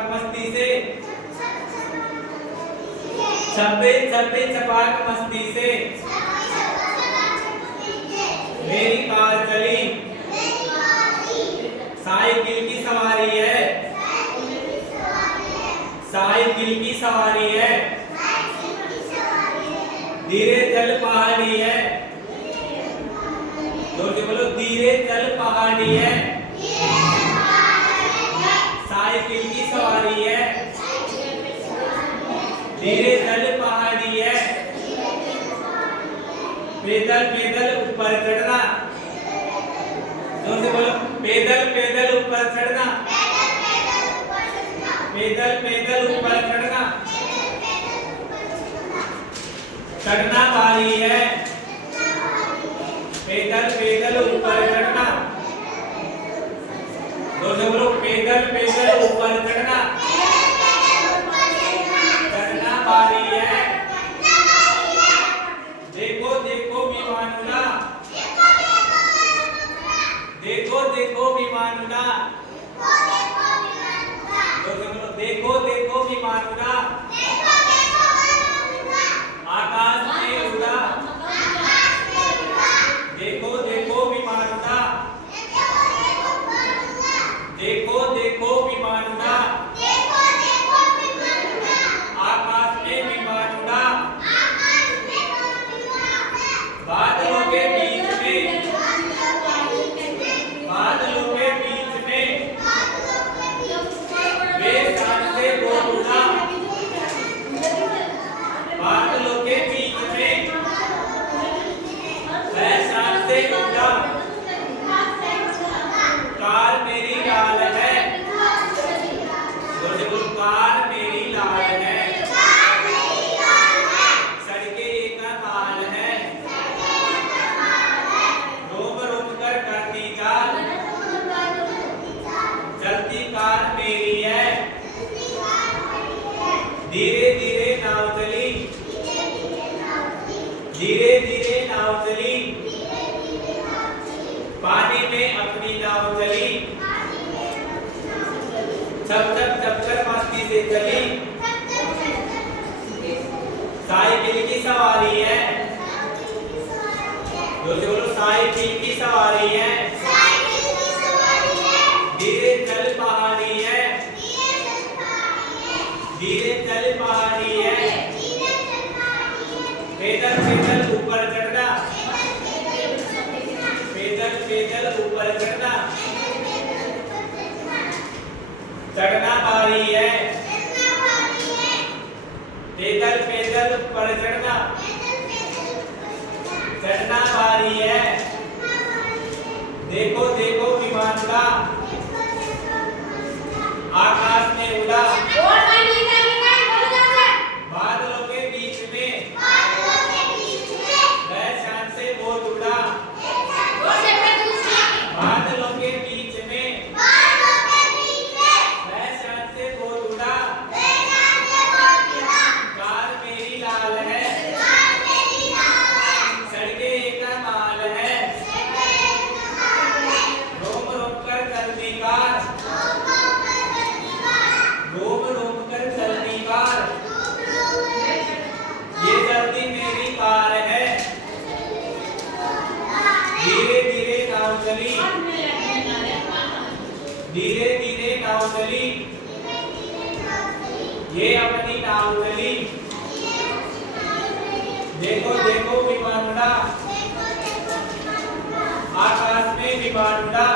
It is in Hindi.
छपाक मस्ती से, छपे छपे छपाक मस्ती से मेरी कार चली, साइकिल की सवारी है, साइकिल की सवारी है, धीरे चल पहाड़ी है, जोर से बोलो धीरे चल पहाड़ी है, साइकिल की सवारी है, धीरे चल पहाड़ी है, पैदल पैदल ऊपर चढ़ना, जोर से बोलो पैदल पैदल ऊपर चढ़ना, पैदल पैदल ऊपर चढ़ना, चढ़ना भारी है, पैदल पैदल ऊपर चढ़ना, जोर से बोलो पैदल पैदल ऊपर चढ़ना, चढ़ना भारी है, देखो देखो विमान उड़ा, देखो देखो विमान उड़ा, जोर से बोलो देखो देखो विमान उड़ा, आकाश में उड़ा, देखो देखो विमान उड़ा, देखो देखो विमान उड़ा, आकाश में विमान उड़ा, बादलों के बीच में, बादलों के बीच में वे शान से बोल उड़ा, बादलों के बीच में वे शान से उड़ा, कार मेरी लाल है, जोर से बोलो कार मेरी लाल है, सड़कें एक काल है, रोम रोम कर करती चाल, चलती कार मेरी है, धीरे धीरे नाव चली, धीरे धीरे नाव चली, पानी में अपनी नाव चली, छप छप छप कर मस्ती से चली, साइकिल की सवारी है, जोर से बोलो साइकिल की सवारी है, धीरे चल पहाड़ी है, धीरे चल पहाड़ी है, पैदल पैदल ऊपर चढ़ना, पैदल पैदल ऊपर चढ़ना, चढ़ना भारी है, पैदल पैदल ऊपर चढ़ना, चढ़ना भारी है, देखो देखो विमान उड़ा, आकाश में उड़ा, बादलों के बीच में वह शान से बोल उड़ा, बादलों के बीच में वह शान से बोल उड़ा, कार मेरी लाल है, सड़कें एक माल है, रोम रोम कर चलती कार, रोम रोम कर चलती कार, ये चलती मेरी कार है, धीरे धीरे नाव चली, धीरे धीरे नाव चली, ये अपनी नाव चली, देखो देखो विमान उड़ा, आकाश में विमान उड़ा,